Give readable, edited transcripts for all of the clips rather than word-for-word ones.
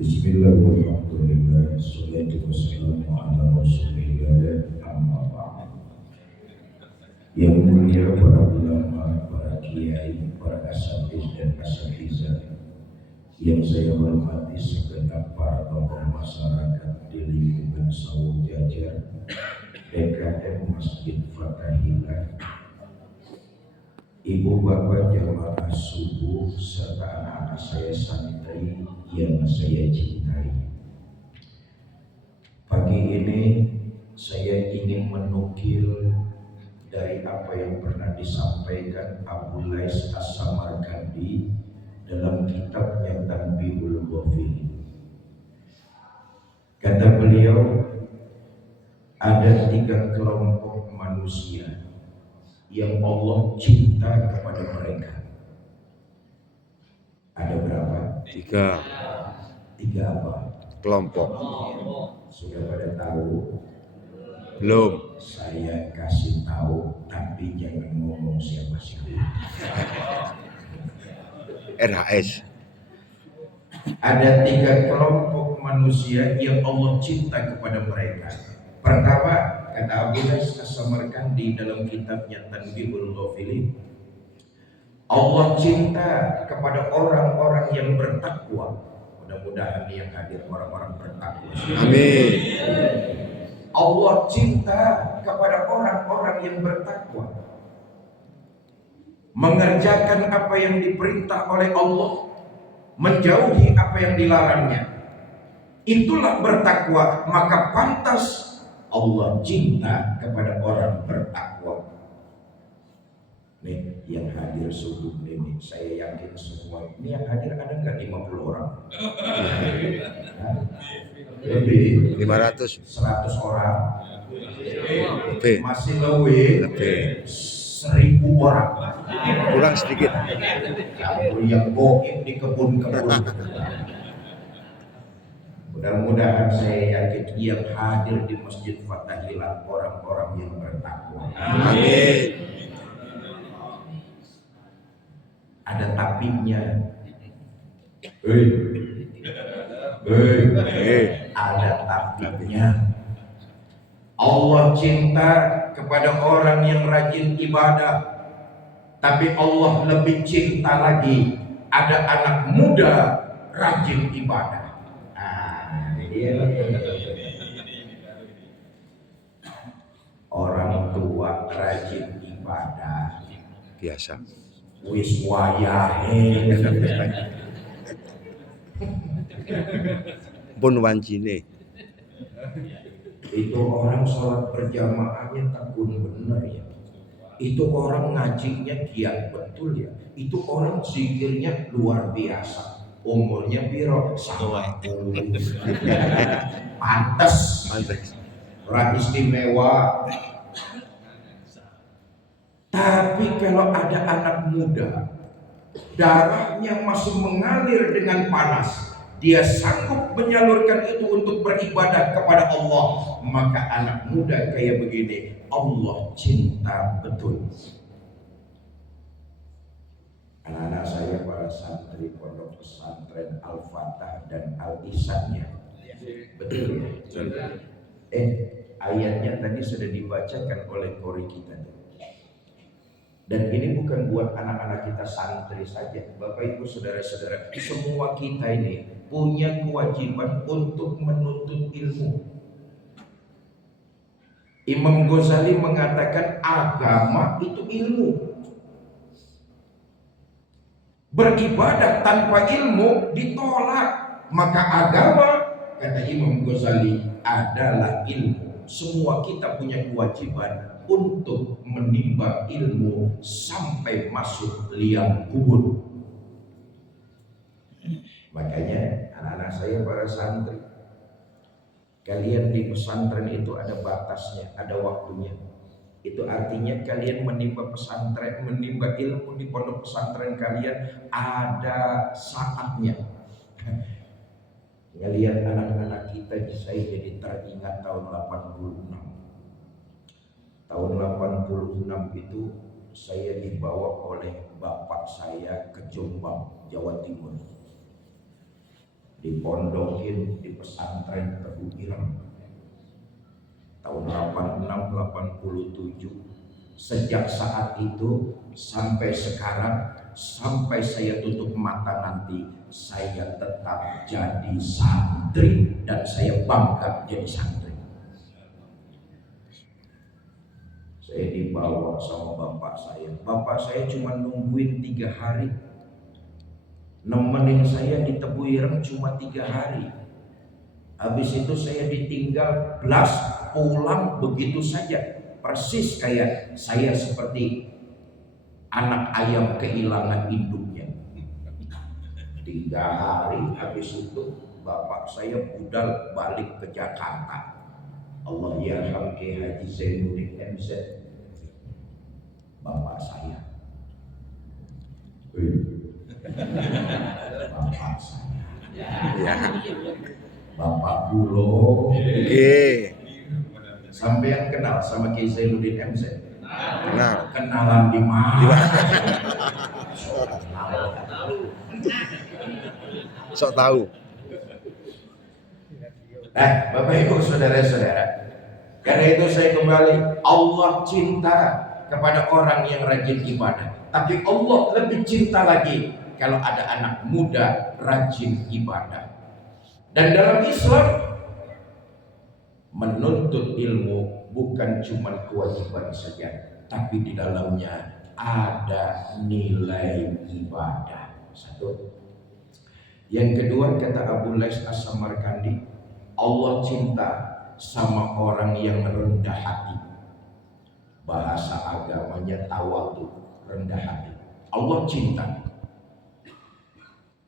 Bismillahirrahmanirrahim. Salatu wassalamu ala Rasulillah, amma ba'd. Yang mulia para ulama, para kiai, para asatidz dan asatizah yang saya hormati, segenap para tokoh masyarakat di lingkungan Sawo Jajar, DKM Masjid Fatahillah, ibu bapak jamaah subuh, serta anak-anak saya santri yang saya cintai. Pagi ini saya ingin menukil dari apa yang pernah disampaikan Abu Lais As-Samarkandi dalam kitabnya Tanbihul Ghafilin. Kata beliau, ada 3 kelompok manusia yang Allah cinta kepada mereka. Ada berapa? 3 apa? kelompok. Sudah pada tahu? Belum. Saya kasih tahu, tapi jangan ngomong siapa-siapa. RHS. Ada 3 kelompok manusia yang Allah cinta kepada mereka. Pertama, kata Abu Lais As-Samarkandi dalam kitabnya Tanbihul Ghafilin, Allah cinta kepada orang-orang yang bertakwa. Mudah-mudahan yang hadir orang-orang bertakwa. Amin. Allah cinta kepada orang-orang yang bertakwa, mengerjakan apa yang diperintah oleh Allah, menjauhi apa yang dilarangnya. Itulah bertakwa, maka pantas Allah cinta kepada orang bertakwa. Nih yang hadir subuh ini, saya yakin semua ini yang hadir ada nggak 50 orang? Lebih 500 100 orang. lebih. Masih lebih 1000 orang. Kurang sedikit. Yang goib di kebun-kebun. Mudah-mudahan saya yakin yang hadir di Masjid Fatahillah orang-orang yang bertakwa. Amin. Ada tapinya. Ada tapinya. Allah cinta kepada orang yang rajin ibadah, tapi Allah lebih cinta lagi ada anak muda rajin ibadah. Orang tua rajin ibadah Biasa. wis wayahe Pun wancine. itu orang sholat berjamaahnya tekun bener ya, itu orang ngajinya giat betul ya, itu orang zikirnya luar biasa. Umurnya piro? 1. Pantes orang istimewa. Tapi kalau ada anak muda, darahnya masih mengalir dengan panas, dia sanggup menyalurkan itu untuk beribadah kepada Allah, maka anak muda kayak begini Allah cinta betul. Anak-anak saya para santri pondok pesantren Al-Fatah dan Al-Ihsannya, betul ya? Ayatnya tadi sudah dibacakan oleh kori kita. Dan ini bukan buat anak-anak kita santri saja, Bapak Ibu Saudara-saudara, semua kita ini punya kewajiban untuk menuntut ilmu. Imam Ghazali mengatakan agama itu ilmu. Beribadah tanpa ilmu ditolak. Maka agama, kata Imam Ghazali, adalah ilmu. Semua kita punya kewajiban untuk menimba ilmu sampai masuk liang kubur. Makanya anak-anak saya para santri, kalian di pesantren itu ada batasnya, ada waktunya. Itu artinya kalian menimba pesantren, menimba ilmu di pondok pesantren kalian ada saatnya. Lihat anak-anak kita, saya jadi teringat tahun 86. Tahun 86 itu saya dibawa oleh bapak saya ke Jombang, Jawa Timur. dipondokin di pesantren Tebu Ireng tahun 86-87. Sejak saat itu sampai sekarang, sampai saya tutup mata nanti, saya tetap jadi santri dan saya bangga jadi santri. Saya dibawa sama bapak saya. Bapak saya cuma nungguin 3 hari. Nemenin saya di Tebu Ireng cuma 3 hari. Habis itu saya ditinggal blas, pulang begitu saja. Persis kayak saya seperti anak ayam kehilangan induknya. 3 hari habis itu bapak saya budal balik ke Jakarta. Allah yarham Ki Haji Zainuddin MZ. Bapak saya. Bapak saya. Ya. Bapak Bulo. Oke. Sampean kenal sama Ki Zainuddin MZ? Kenal. Kenalan di mana? Di mana? Sok tahu. Bapak Ibu saudara-saudara, karena itu saya kembali, Allah cinta kepada orang yang rajin ibadah, tapi Allah lebih cinta lagi kalau ada anak muda rajin ibadah. Dan dalam Islam, menuntut ilmu bukan cuma kewajiban saja, tapi di dalamnya ada nilai ibadah. Satu. Yang kedua, kata Abu Lais As-Samarkandi, Allah cinta sama orang yang rendah hati. Bahasa agamanya tawadu, rendah hati. Allah cinta.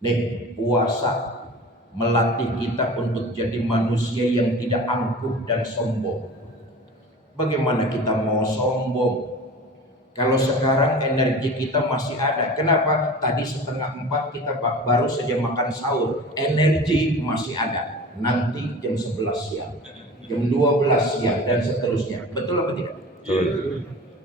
Nih, puasa melatih kita untuk jadi manusia yang tidak angkuh dan sombong. Bagaimana kita mau sombong kalau sekarang energi kita masih ada? Kenapa? Tadi 3:30 kita baru saja makan sahur, energi masih ada. Nanti jam 11 siang, jam 12 siang dan seterusnya. Betul apa tidak? Betul.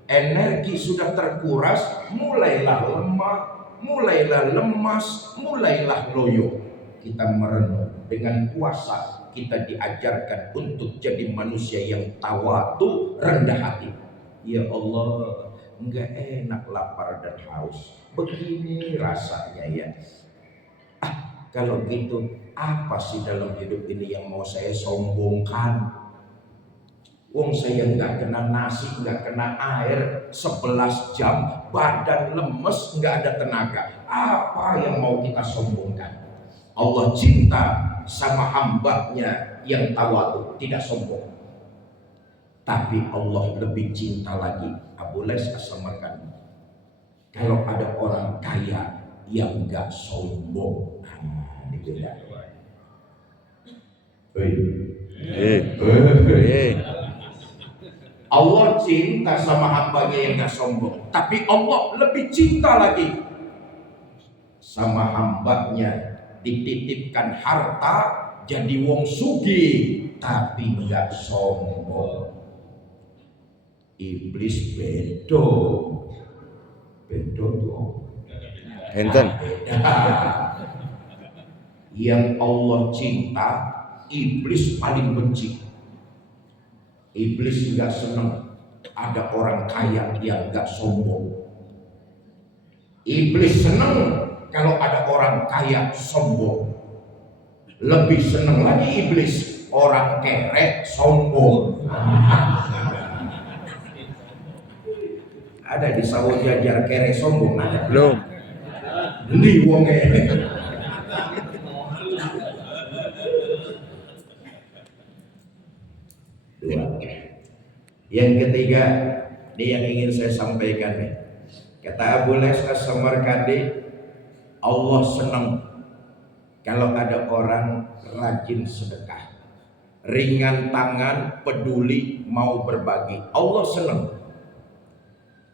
Energi sudah terkuras, mulailah lemah, mulailah lemas, mulailah loyo. Kita merenung. Dengan puasa kita diajarkan untuk jadi manusia yang tawadu, rendah hati. Ya Allah, enggak enak lapar dan haus. Begini rasanya ya. Kalau gitu, apa sih dalam hidup ini yang mau saya sombongkan? Wong saya nggak kena nasi, nggak kena air 11 jam, badan lemes, nggak ada tenaga. Apa yang mau kita sombongkan? Allah cinta sama hambanya yang tawadu, tidak sombong. Tapi Allah lebih cinta lagi. Abu Lais As-Samarkandi, kalau ada orang kaya yang nggak sombong, ini beda. Allah cinta sama hambanya yang nggak sombong, tapi Allah lebih cinta lagi sama hambanya dititipkan harta jadi wong sugih tapi nggak sombong. Iblis bedo tuh Enten. Yang Allah cinta, iblis paling benci. Iblis nggak senang ada orang kaya yang nggak sombong. Iblis senang kalau ada orang kaya sombong. Lebih senang lagi iblis orang kere sombong. Ada di sawah jajar kere sombong ada? Belum. Di wonge. Dua. Yang ketiga, ini yang ingin saya sampaikan nih. Kata Abu Lais As-Samarkandi, Allah senang kalau ada orang rajin sedekah, ringan tangan, peduli, mau berbagi. Allah senang.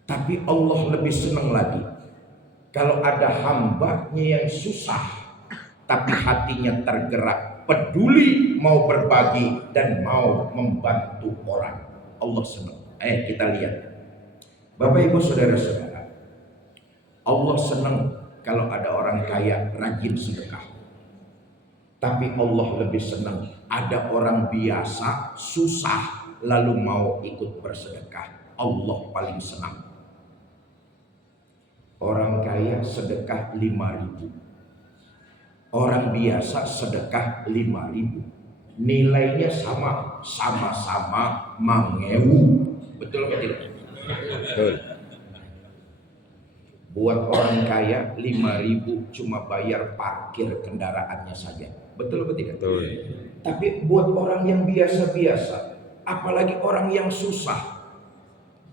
Tapi Allah lebih senang lagi kalau ada hambanya yang susah tapi hatinya tergerak, peduli, mau berbagi dan mau membantu orang. Allah senang. Kita lihat, Bapak Ibu saudara-saudara, Allah senang kalau ada orang kaya rajin sedekah. Tapi Allah lebih senang ada orang biasa, susah, lalu mau ikut bersedekah. Allah paling senang. Orang kaya sedekah 5.000. Orang biasa sedekah 5.000. Nilainya sama, sama-sama mangewu. Betul nggak tidak? Betul. Buat orang kaya 5.000 cuma bayar parkir kendaraannya saja. Betul atau tidak? Betul. Tapi buat orang yang biasa-biasa, apalagi orang yang susah,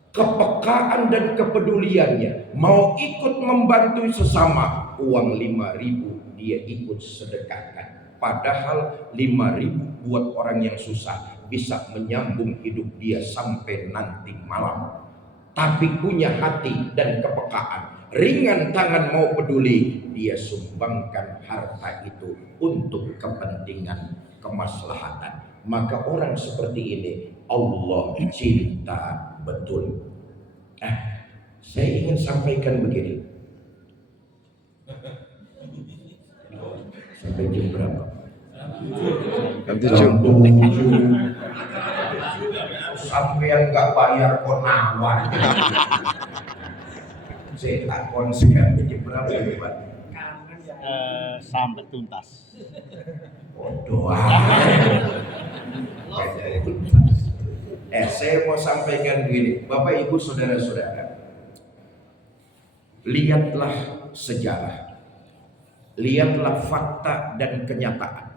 kepekaan dan kepeduliannya, mau ikut membantu sesama, uang 5.000 dia ikut sedekahkan. Padahal 5.000 buat orang yang susah bisa menyambung hidup dia sampai nanti malam. Tapi punya hati dan kepekaan, ringan tangan mau peduli, dia sumbangkan harta itu untuk kepentingan kemaslahatan. Maka orang seperti ini Allah cinta betul. Saya ingin sampaikan begini. Sampai jam berapa? Jam 7. Jam 7. Sampai nggak bayar konawar. Saya takon sampai jam berapa ya Pak? Sampai tuntas. Bodoh. Saya mau sampaikan begini, Bapak Ibu saudara-saudara, lihatlah sejarah, lihatlah fakta dan kenyataan.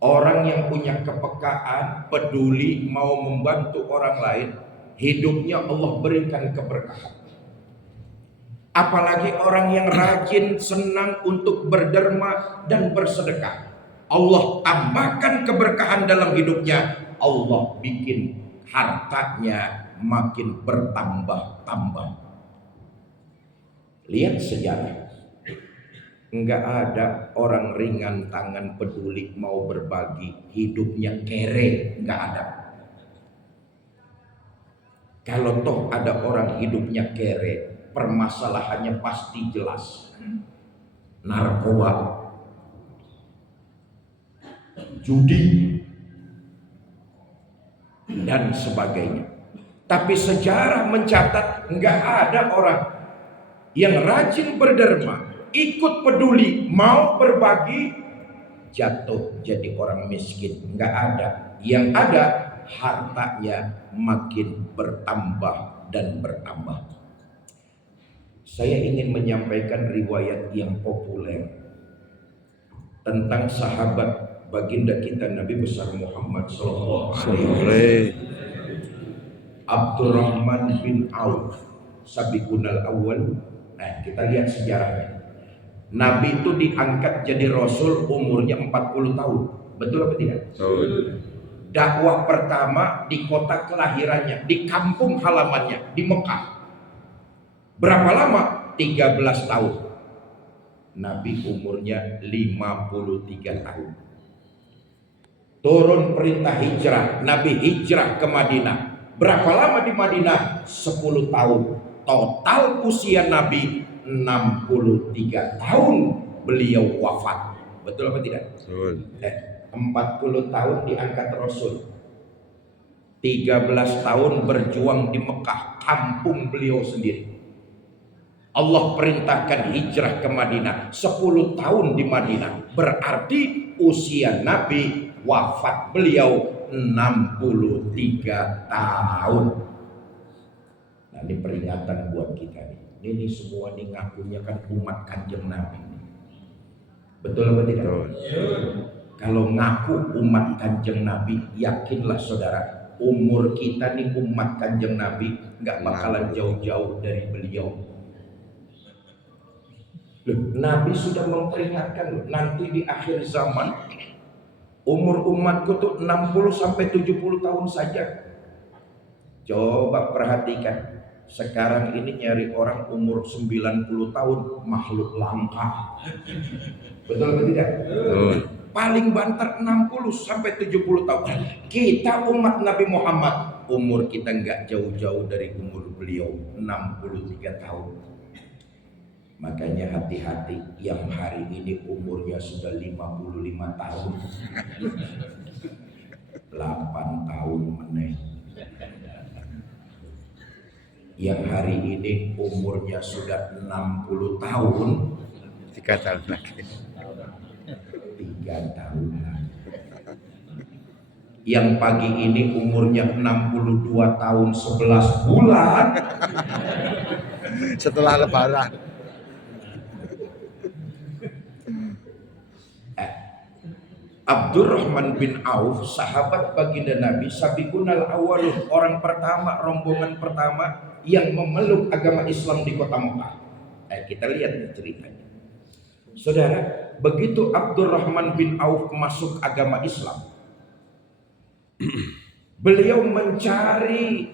Orang yang punya kepekaan, peduli, mau membantu orang lain, hidupnya Allah berikan keberkahan. Apalagi orang yang rajin, senang untuk berderma dan bersedekah, Allah tambahkan keberkahan dalam hidupnya. Allah bikin hartanya makin bertambah-tambah. Lihat sejarah. Enggak ada orang ringan tangan peduli mau berbagi, hidupnya kere, enggak ada. Kalau toh ada orang hidupnya kere, permasalahannya pasti jelas. Narkoba, judi, dan sebagainya. Tapi sejarah mencatat enggak ada orang yang rajin berderma, ikut peduli, mau berbagi, jatuh jadi orang miskin. Enggak ada. Yang ada, hartanya makin bertambah dan bertambah. Saya ingin menyampaikan riwayat yang populer tentang sahabat baginda kita Nabi besar Muhammad SAW, Abdurrahman bin Auf, Sabiqunal Awwal. Nah, kita lihat sejarahnya. Nabi itu diangkat jadi Rasul umurnya 40 tahun. Betul apa tidak? Betul. Dakwah pertama di kota kelahirannya, di kampung halamannya, di Mekah. Berapa lama? 13 tahun. Nabi umurnya 53 tahun. Turun perintah hijrah, Nabi hijrah ke Madinah. Berapa lama di Madinah? 10 tahun. Total usia Nabi 63 tahun beliau wafat. Betul apa tidak? Betul. 40 tahun diangkat Rasul, 13 tahun berjuang di Mekah, kampung beliau sendiri. Allah perintahkan hijrah ke Madinah, 10 tahun di Madinah. Berarti usia Nabi wafat beliau 63 tahun. Nah, ini peringatan buat kita nih. Ini semua nih ngakunya kan umat Kanjeng Nabi. Betul apa tidak? Betul. Kalau ngaku umat Kanjeng Nabi, yakinlah saudara, umur kita nih umat Kanjeng Nabi nggak bakalan jauh-jauh dari beliau. Loh, Nabi sudah memperingatkan nanti di akhir zaman umur umatku tuh 60 sampai 70 tahun saja. Coba perhatikan. Sekarang ini nyari orang umur 90 tahun makhluk langka. Betul atau tidak? Betul. Paling banter 60 sampai 70 tahun. Kita umat Nabi Muhammad, umur kita nggak jauh-jauh dari umur beliau, 63 tahun. Makanya hati-hati yang hari ini umurnya sudah 55 tahun, 8 tahun meneh. Yang hari ini umurnya sudah 60 tahun, 3 tahun lagi. 3 tahun lagi. Yang pagi ini umurnya 62 tahun 11 bulan. Setelah lebaran. Abdurrahman bin Auf, sahabat baginda Nabi, sabiqunal awwaluh, orang pertama, rombongan pertama yang memeluk agama Islam di kota Mekah. Kita lihat ceritanya. Saudara, begitu Abdurrahman bin Auf masuk agama Islam, beliau mencari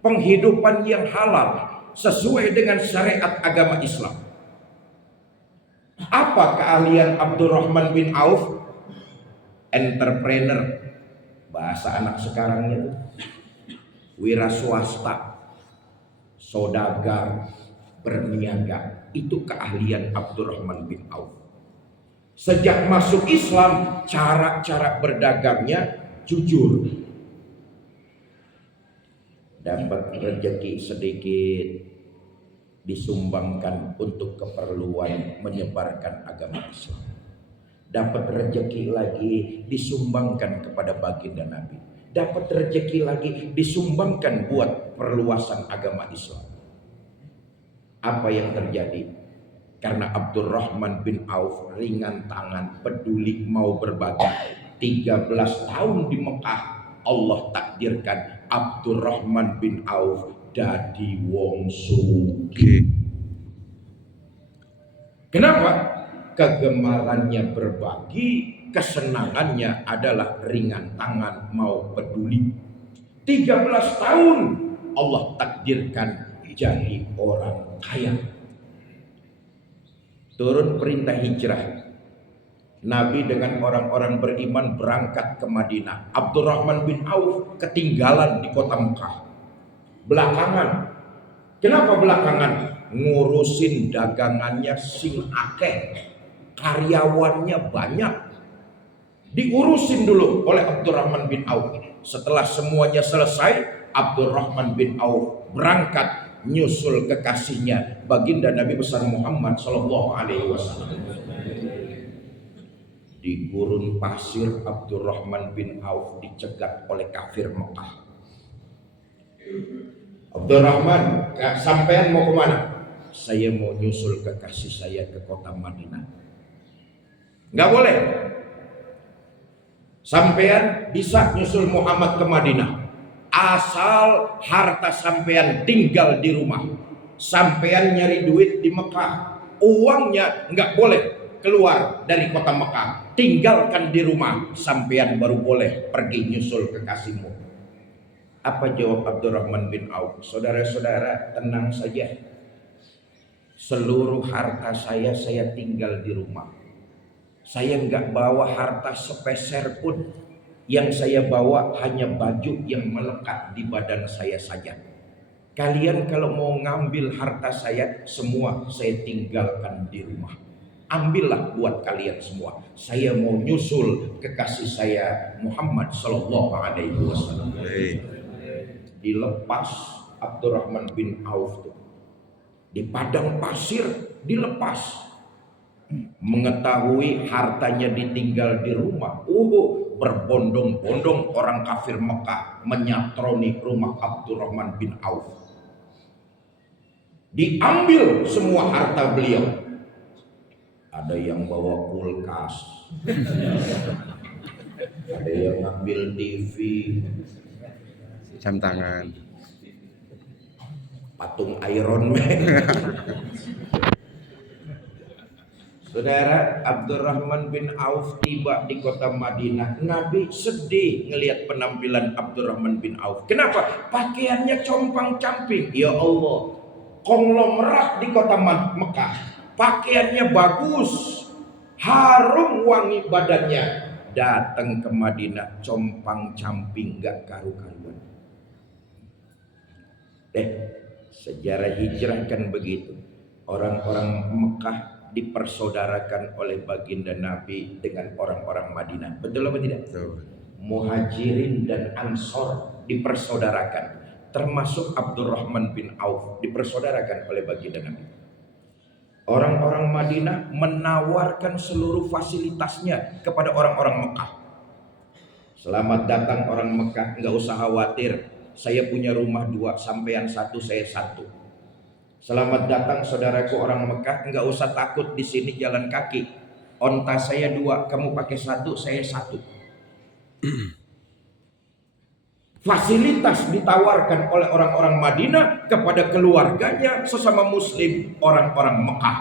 penghidupan yang halal sesuai dengan syariat agama Islam. Apa keahlian Abdurrahman bin Auf? Entrepreneur, bahasa anak sekarangnya tuh, wira swasta, saudagar, berniaga. Itu keahlian Abdurrahman bin Auf. Sejak masuk Islam, cara-cara berdagangnya jujur. Dapat rezeki sedikit, disumbangkan untuk keperluan menyebarkan agama Islam. Dapat rezeki lagi, disumbangkan kepada baginda Nabi. Dapat rezeki lagi, disumbangkan buat perluasan agama Islam. Apa yang terjadi? Karena Abdurrahman bin Auf ringan tangan, peduli, mau berbagi. 13 tahun di Mekah, Allah takdirkan Abdurrahman bin Auf dadi wong sugih. Kenapa? Kegemarannya berbagi, kesenangannya adalah ringan tangan, mau peduli. 13 tahun Allah takdirkan jadi orang kaya. Turun perintah hijrah. Nabi dengan orang-orang beriman berangkat ke Madinah. Abdurrahman bin Auf ketinggalan di kota Mekah. Belakangan. Kenapa belakangan? Ngurusin dagangannya sing akeh. Karyawannya banyak, diurusin dulu oleh Abdurrahman bin Auf. Setelah semuanya selesai, Abdurrahman bin Auf berangkat nyusul kekasihnya baginda Nabi besar Muhammad Sallallahu Alaihi Wasallam. Di gurun pasir, Abdurrahman bin Auf dicegat oleh kafir Mekah. Abdurrahman, sampean mau kemana? Saya mau nyusul kekasih saya ke kota Madinah. Nggak boleh. Sampean bisa nyusul Muhammad ke Madinah, asal harta sampean tinggal di rumah. Sampean nyari duit di Mekah, uangnya nggak boleh keluar dari kota Mekah, tinggalkan di rumah. Sampean baru boleh pergi nyusul kekasihmu. Apa jawab Abdurrahman bin Auf? Saudara-saudara, tenang saja. Seluruh harta saya tinggal di rumah. Saya nggak bawa harta sepeser pun. Yang saya bawa hanya baju yang melekat di badan saya saja. Kalian kalau mau ngambil harta saya, semua saya tinggalkan di rumah. Ambillah buat kalian semua. Saya mau nyusul kekasih saya Muhammad Sallallahu Alaihi Wasallam. Dilepas Abdurrahman bin Auf tuh. Di padang pasir dilepas. Mengetahui hartanya ditinggal di rumah, berbondong-bondong orang kafir Mekah menyatroni rumah Abdurrahman bin Auf. Diambil semua harta beliau. Ada yang bawa kulkas, ada yang ngambil TV, jam tangan, patung Iron Man. Saudara, Abdurrahman bin Auf tiba di kota Madinah. Nabi sedih ngelihat penampilan Abdurrahman bin Auf. Kenapa? Pakaiannya compang-camping. Ya Allah, konglomerat di kota Mekah. Pakaiannya bagus, harum wangi badannya. Datang ke Madinah compang-camping, gak karu-karuan. Sejarah hijrah kan begitu. Orang-orang Mekah dipersaudarakan oleh baginda Nabi dengan orang-orang Madinah. Betul apa tidak? Betul. Muhajirin dan Ansor dipersaudarakan. Termasuk Abdurrahman bin Auf dipersaudarakan oleh baginda Nabi. Orang-orang Madinah menawarkan seluruh fasilitasnya kepada orang-orang Mekah. Selamat datang orang Mekah, nggak usah khawatir. Saya punya rumah 2, sampean 1, saya 1. Selamat datang saudaraku orang Mekah, nggak usah takut di sini jalan kaki. Onta saya 2, kamu pakai 1, saya 1. Fasilitas ditawarkan oleh orang-orang Madinah kepada keluarganya sesama muslim orang-orang Mekah.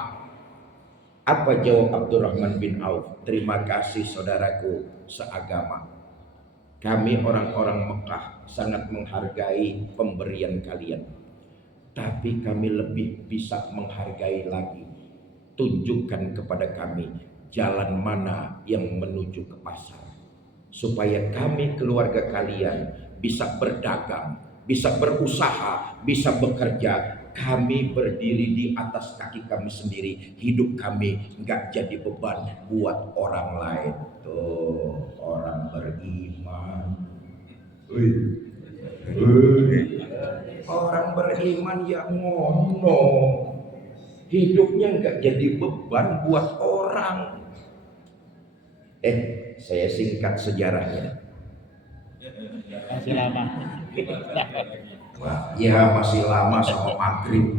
Apa jawab Abdurrahman bin Auf? Terima kasih saudaraku seagama. Kami orang-orang Mekah sangat menghargai pemberian kalian. Tapi kami lebih bisa menghargai lagi. Tunjukkan kepada kami jalan mana yang menuju ke pasar. Supaya kami keluarga kalian bisa berdagang, bisa berusaha, bisa bekerja. Kami berdiri di atas kaki kami sendiri. Hidup kami nggak jadi beban buat orang lain. Tuh, orang beriman. Orang beriman ya ngono. Hidupnya nggak jadi beban buat orang. Saya singkat sejarahnya. Masih lama. Wah, ya masih lama sama maghrib.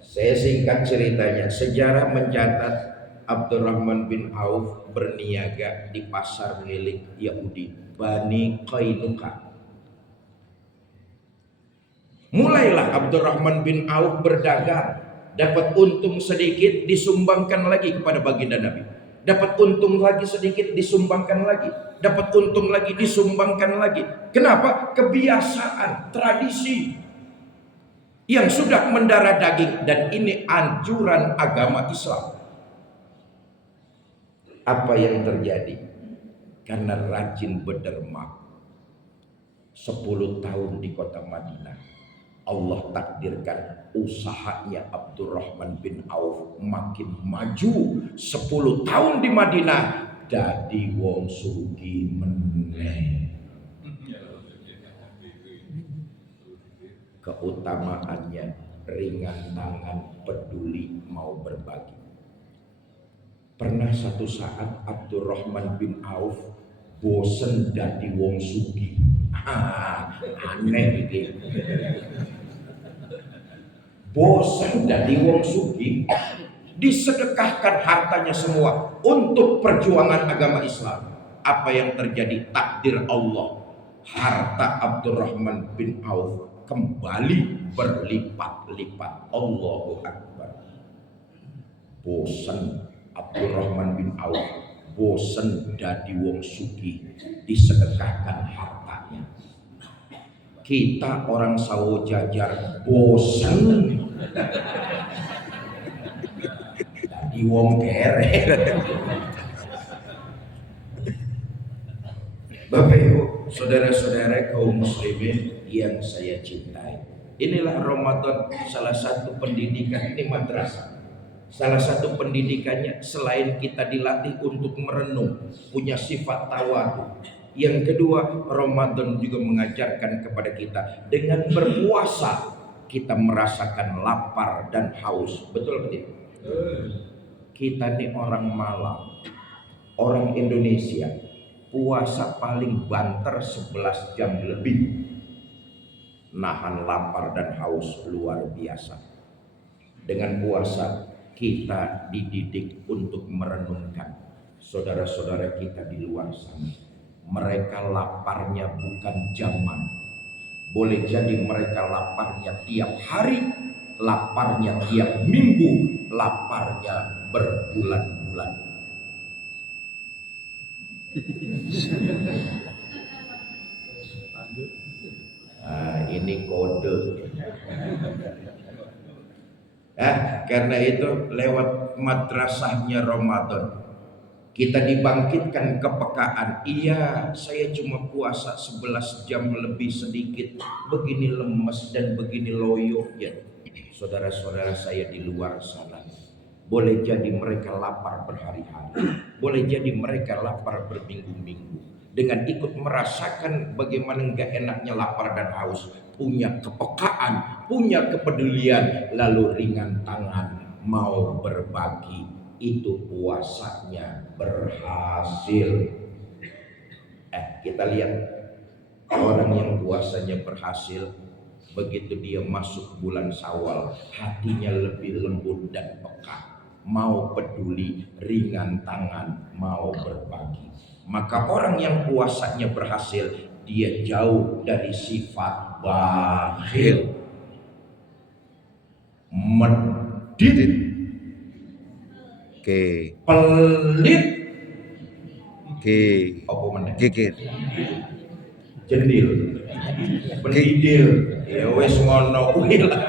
Saya singkat ceritanya. Sejarah mencatat Abdurrahman bin Auf berniaga di pasar milik Yahudi, Bani Qainuqa. Mulailah Abdurrahman bin Auf berdagang, dapat untung sedikit disumbangkan lagi kepada baginda Nabi. Dapat untung lagi sedikit disumbangkan lagi, dapat untung lagi disumbangkan lagi. Kenapa? Kebiasaan, tradisi yang sudah mendarah daging, dan ini anjuran agama Islam. Apa yang terjadi? Karena rajin berderma 10 tahun di kota Madinah, Allah takdirkan usahanya Abdurrahman bin Auf makin maju. 10 tahun di Madinah jadi wong sugih meneh. Keutamaannya ringan tangan, peduli, mau berbagi. Pernah satu saat Abdurrahman bin Auf bosen jadi wong sugih. Aneh gitu. Bosan jadi wong sugih, disedekahkan hartanya semua untuk perjuangan agama Islam. Apa yang terjadi? Takdir Allah. Harta Abdurrahman bin Auf kembali berlipat-lipat. Allahu Akbar. Bosan Abdurrahman bin Auf, bosan jadi wong sugih, disedekahkan hartanya. Kita orang sawo jajar bosan jadi wong kere. Bapak Ibu, saudara-saudara kaum muslimin yang saya cintai, inilah Ramadan. Salah satu pendidikan ini madrasah. Salah satu pendidikannya selain kita dilatih untuk merenung, punya sifat tawadu. Yang kedua, Ramadan juga mengajarkan kepada kita dengan berpuasa kita merasakan lapar dan haus. Betul betul. Kita nih orang Malang, orang Indonesia, puasa paling banter 11 jam lebih. Nahan lapar dan haus luar biasa. Dengan puasa kita dididik untuk merenungkan saudara-saudara kita di luar sana. Mereka laparnya bukan zaman. Boleh jadi mereka laparnya tiap hari, laparnya tiap minggu, laparnya berbulan-bulan. Ini kode. Karena itu lewat madrasahnya Ramadan kita dibangkitkan kepekaan. Iya, saya cuma puasa 11 jam lebih sedikit, begini lemes dan begini loyo ya. saudara-saudara saya di luar sana, boleh jadi mereka lapar berhari-hari, boleh jadi mereka lapar berminggu-minggu. Dengan ikut merasakan bagaimana enggak enaknya lapar dan haus, punya kepekaan, punya kepedulian, lalu ringan tangan mau berbagi, itu puasanya berhasil. Kita lihat orang yang puasanya berhasil, begitu dia masuk bulan Syawal, hatinya lebih lembut dan peka, mau peduli, ringan tangan, mau berbagi. Maka orang yang puasanya berhasil, dia jauh dari sifat bakhil, medit, pelit, apa meneh? Jendil, pendidil, ya wes ngono kuwi lah.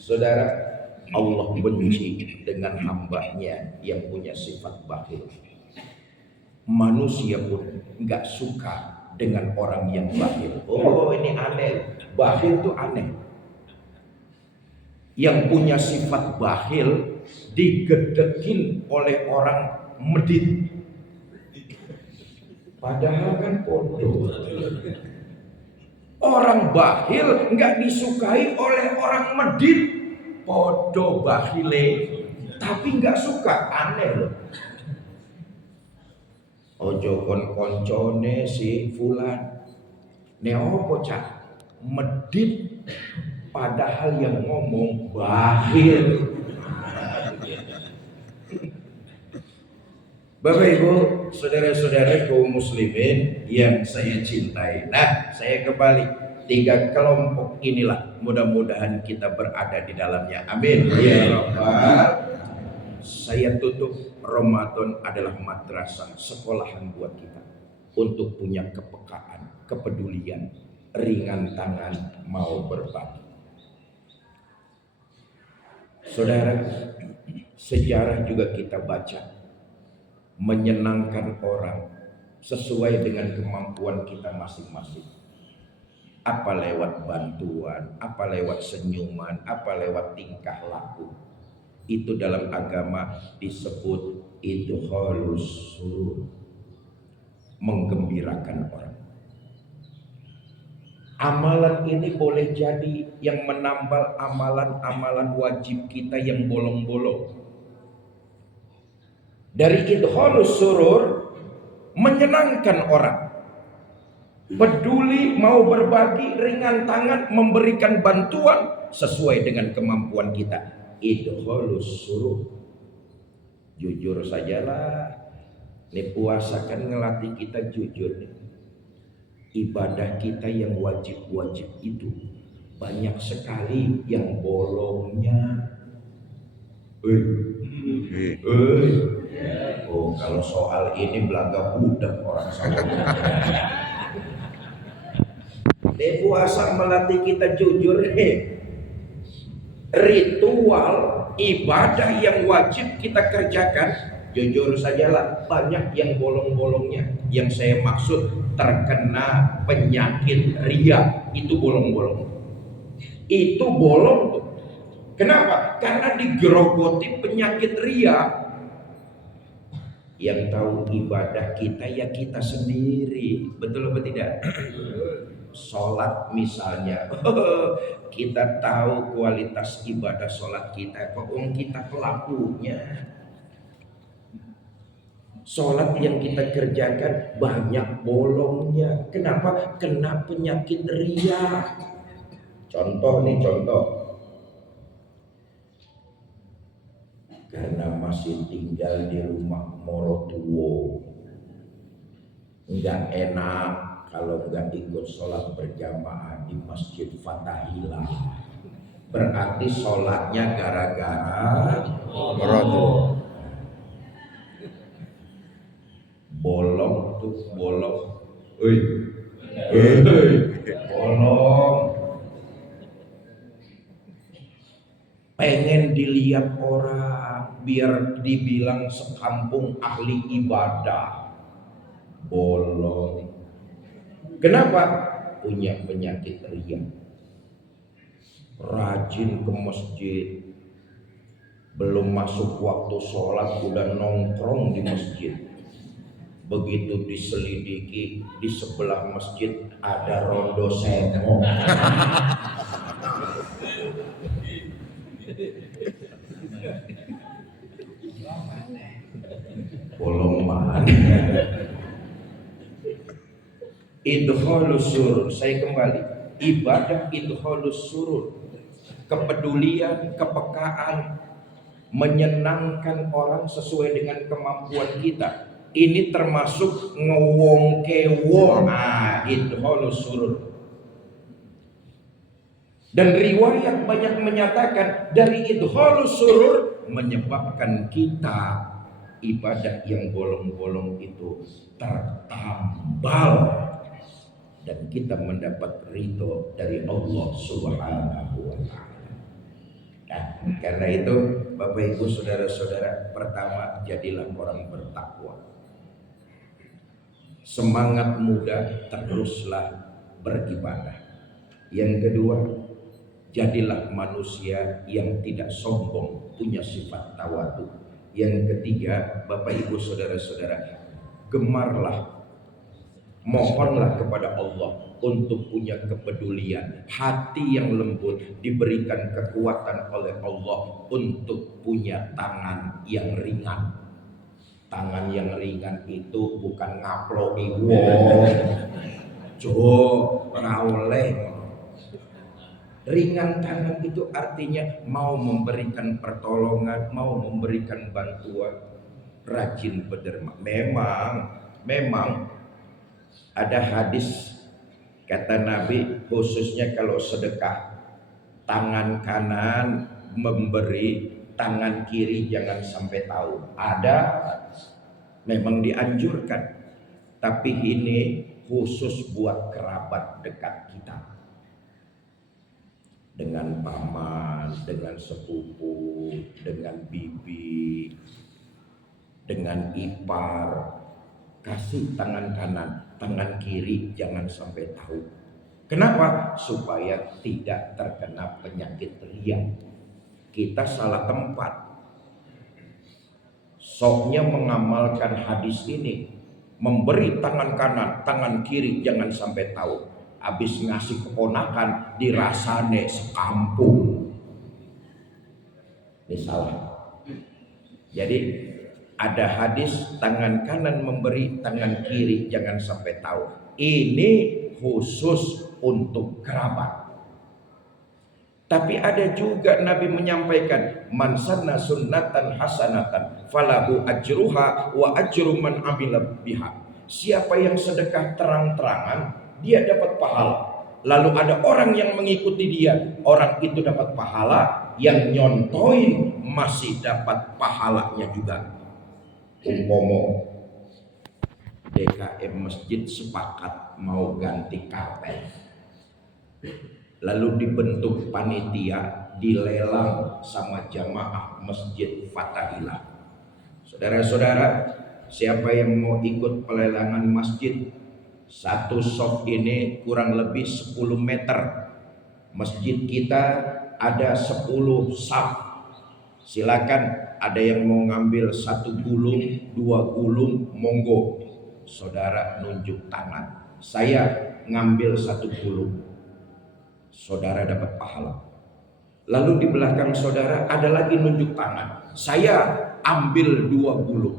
Saudara, Allah benci dengan hambanya yang punya sifat bakhil. Manusia pun nggak suka dengan orang yang bakhil. Oh, ini aneh, bakhil itu aneh. Yang punya sifat bakhil digedekin oleh orang medit. Padahal kan bodoh. Orang bakhil nggak disukai oleh orang medit, bodoh bakhile, tapi nggak suka, aneh loh. Ojo kon-koncone si fulan, neopo cak medit, padahal yang ngomong bakhil. Bapak Ibu, saudara-saudara kaum muslimin yang saya cintai. Nah, saya kembali, 3 kelompok inilah mudah-mudahan kita berada di dalamnya. Amin. Ya Rabbal. Saya tutup, Ramadan adalah madrasah, sekolahan buat kita untuk punya kepekaan, kepedulian, ringan tangan, mau berbagi. Saudara, sejarah juga kita baca, menyenangkan orang sesuai dengan kemampuan kita masing-masing. Apa lewat bantuan, apa lewat senyuman, apa lewat tingkah laku. Itu dalam agama disebut idkhalus surur, menggembirakan orang. Amalan ini boleh jadi yang menambal amalan-amalan wajib kita yang bolong-bolong. Dari idkhalus surur, menyenangkan orang, peduli, mau berbagi, ringan tangan, memberikan bantuan sesuai dengan kemampuan kita. Idkhalus surur. Jujur sajalah, ini puasa kan ngelatih kita jujur nih. Ibadah kita yang wajib-wajib itu banyak sekali yang bolongnya. Oh, kalau soal ini belaga budak orang sama. Puasa melatih kita jujur. Ritual ibadah yang wajib kita kerjakan, jujur sajalah banyak yang bolong-bolongnya. Yang saya maksud terkena penyakit ria, itu bolong-bolong. Itu bolong tuh. Kenapa? Karena digerogoti penyakit ria. Yang tahu ibadah kita ya kita sendiri, betul apa tidak? Sholat misalnya, kita tahu kualitas ibadah sholat kita, kok kita pelakunya. Sholat yang kita kerjakan banyak bolongnya. Kenapa? Kena penyakit ria. Contoh nih, contoh. Karena masih tinggal di rumah morotuwo, nggak enak kalau nggak ikut sholat berjamaah di Masjid Fathahilah. Berarti sholatnya gara-gara morotuwo. Bolong tuh, bolong. Bolong. Pengen dilihat orang biar dibilang sekampung ahli ibadah. Bolong. Kenapa? Punya penyakit ria. rajin ke masjid, belum masuk waktu sholat udah nongkrong di masjid. Begitu diselidiki, di sebelah masjid ada rondo sengong. Bolong mana? Idkhalus surur. Saya kembali. Ibadah idkhalus surur. Kepedulian, kepekaan, menyenangkan orang sesuai dengan kemampuan kita. Ini termasuk ngewongke wong. Idkhalus surur. Dan riwayat banyak menyatakan dari idkhalus surur menyebabkan kita ibadah yang bolong-bolong itu tertambal dan kita mendapat ridho dari Allah Subhanahu wa taala. Nah, karena itu Bapak Ibu saudara-saudara, pertama jadilah orang bertakwa. Semangat muda teruslah beribadah. Yang kedua, jadilah manusia yang tidak sombong, punya sifat tawadu. Yang ketiga, Bapak Ibu saudara-saudara, gemarlah, mohonlah kepada Allah untuk punya kepedulian, hati yang lembut, diberikan kekuatan oleh Allah untuk punya tangan yang ringan. Tangan yang ringan itu bukan ngaploi wong, jo raoleh. Ringan tangan itu artinya mau memberikan pertolongan, mau memberikan bantuan, rajin berderma. Memang ada hadis kata Nabi, khususnya kalau sedekah, tangan kanan memberi, tangan kiri jangan sampai tahu. Ada, memang dianjurkan, tapi ini khusus buat kerabat dekat kita. Dengan paman, dengan sepupu, dengan bibi, dengan ipar, kasih tangan kanan, tangan kiri jangan sampai tahu. Kenapa? Supaya tidak terkena penyakit riya. Kita salah tempat. Soknya mengamalkan hadis ini, memberi tangan kanan, tangan kiri jangan sampai tahu. Habis ngasih keponakan dirasane sekampung. Ini salah. Jadi ada hadis tangan kanan memberi, tangan kiri jangan sampai tahu. Ini khusus untuk kerabat. Tapi ada juga Nabi menyampaikan, man sanna sunnatan hasanatan falahu ajruha wa ajru man amila biha. Siapa yang sedekah terang-terangan, dia dapat pahala. Lalu ada orang yang mengikuti dia, orang itu dapat pahala, yang nyontoin masih dapat pahalanya juga. Umpomo DKM masjid sepakat mau ganti karpet, lalu dibentuk panitia, dilelang sama jamaah masjid Fatahillah. Saudara-saudara, siapa yang mau ikut pelelangan masjid? Satu soft ini kurang lebih 10 meter. Masjid kita ada 10 saf. Silakan, ada yang mau ngambil 1 gulung, 2 gulung, monggo. Saudara nunjuk tangan, saya ngambil 1 gulung. Saudara dapat pahala. Lalu di belakang saudara ada lagi nunjuk tangan, saya ambil 2 gulung.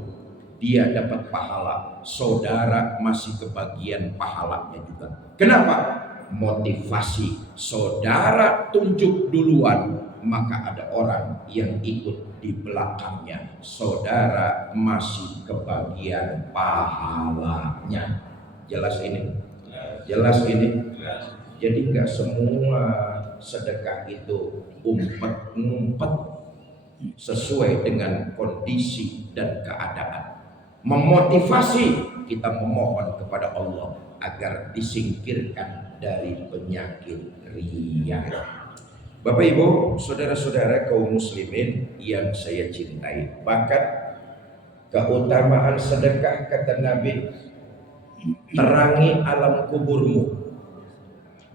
Dia dapat pahala, saudara masih kebagian pahalanya juga. Kenapa? Motivasi saudara tunjuk duluan, maka ada orang yang ikut di belakangnya, saudara masih kebagian pahalanya. Jelas ini? Jelas ini? Jadi gak semua sedekah itu umpet-ngumpet, sesuai dengan kondisi dan keadaan. Memotivasi, kita memohon kepada Allah agar disingkirkan dari penyakit riya. Bapak Ibu, saudara-saudara kaum muslimin yang saya cintai, bahkan keutamaan sedekah kata Nabi, terangi alam kuburmu.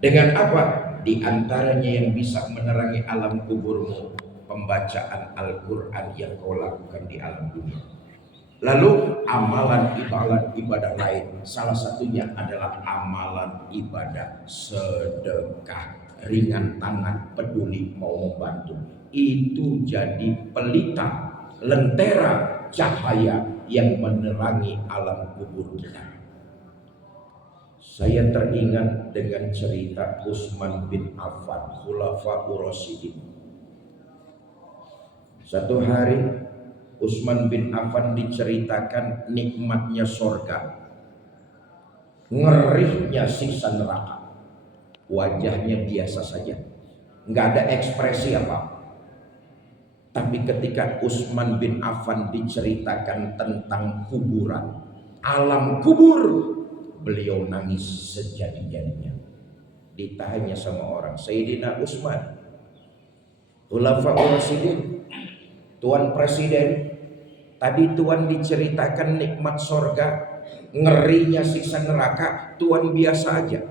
Dengan apa? Di antaranya yang bisa menerangi alam kuburmu, pembacaan Al-Quran yang kau lakukan di alam dunia. Lalu amalan ibadah lain, salah satunya adalah amalan ibadah sedekah, ringan tangan, peduli, mau membantu. Itu jadi pelita, lentera cahaya yang menerangi alam kubur kita. Saya teringat dengan cerita Utsman bin Affan, Khulafaur Rasyidin. Satu hari Utsman bin Affan diceritakan nikmatnya sorga, ngerinya siksa neraka. Wajahnya biasa saja, nggak ada ekspresi apa. Tapi ketika Utsman bin Affan diceritakan tentang kuburan, alam kubur, beliau nangis sejadi-jadinya. Ditanya sama orang, Sayyidina Utsman, Khulafaur Rasyidin, Tuan Presiden, tadi Tuan diceritakan nikmat sorga, ngerinya siksa neraka, Tuan biasa aja.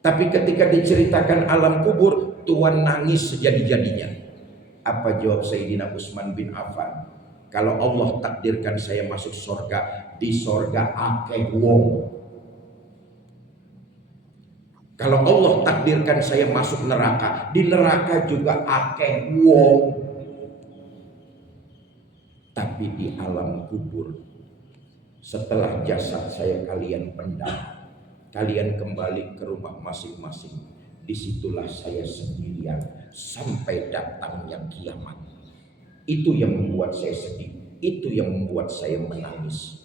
Tapi ketika diceritakan alam kubur, Tuan nangis sejadi-jadinya. Apa jawab Sayyidina Utsman bin Affan? Kalau Allah takdirkan saya masuk sorga, di sorga akeh wong. Kalau Allah takdirkan saya masuk neraka, di neraka juga akeh wong. Tapi di alam kubur, setelah jasad saya kalian pendam, kalian kembali ke rumah masing-masing, disitulah saya sendirian sampai datangnya kiamat. Itu yang membuat saya sedih, itu yang membuat saya menangis.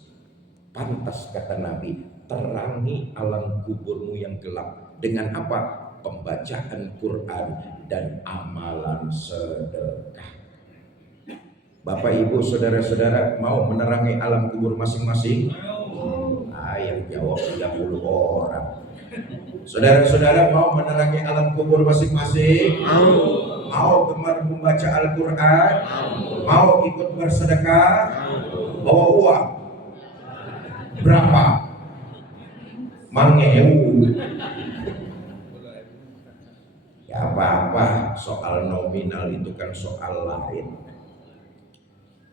Pantas kata Nabi, terangi alam kuburmu yang gelap dengan apa? Pembacaan Quran dan amalan sedekah. Bapak, Ibu, saudara-saudara mau menerangi alam kubur masing-masing? Yang jawab 30 orang. Saudara-saudara mau menerangi alam kubur masing-masing? Mau gemar membaca Al-Quran? Mau ikut bersedekah? Bawa uang? Berapa? Mangewu. Ya apa-apa, soal nominal itu kan soal lain.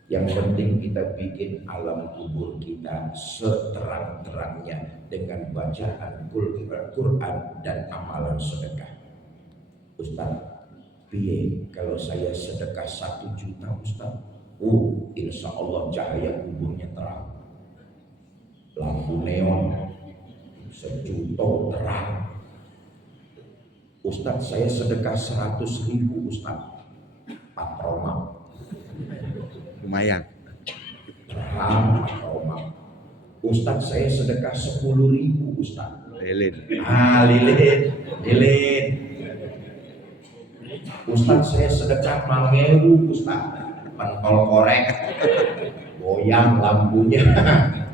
Yang penting kita bikin alam kubur kita seterang-terangnya dengan bacaan Quran dan amalan sedekah. Ustaz, piye kalau saya sedekah 1 juta Ustaz? Insya Allah cahaya kuburnya terang. Lampu neon 1 juta terang. Ustaz, saya sedekah 100.000 Ustaz. Patroma. Lumayan. Patroma. Ustaz, saya sedekah 10.000 Ustaz. Lilin. Lilin. Ustaz, saya sedekah 5.000 Ustaz. Pentol korek, goyang lampunya.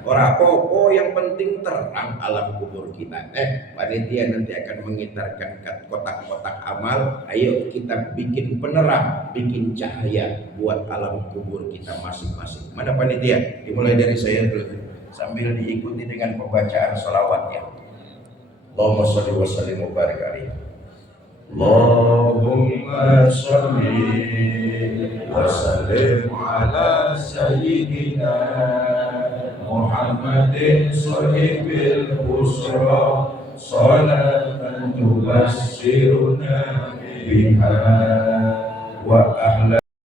Ora apa-apa, yang penting terang alam kubur kita. Panitia nanti akan mengitarkan kotak-kotak amal. Ayo kita bikin penerang, bikin cahaya buat alam kubur kita masing-masing. Mana panitia? Dimulai dari saya dulu, sambil diikuti dengan pembacaan sholawatnya. Allahumma sholli wa sallim wa barik alaihi. Allahumma sholli wa sallim ala sayyidina Muhammadin sahibil busra, salatan tubassiruna biha wa ahla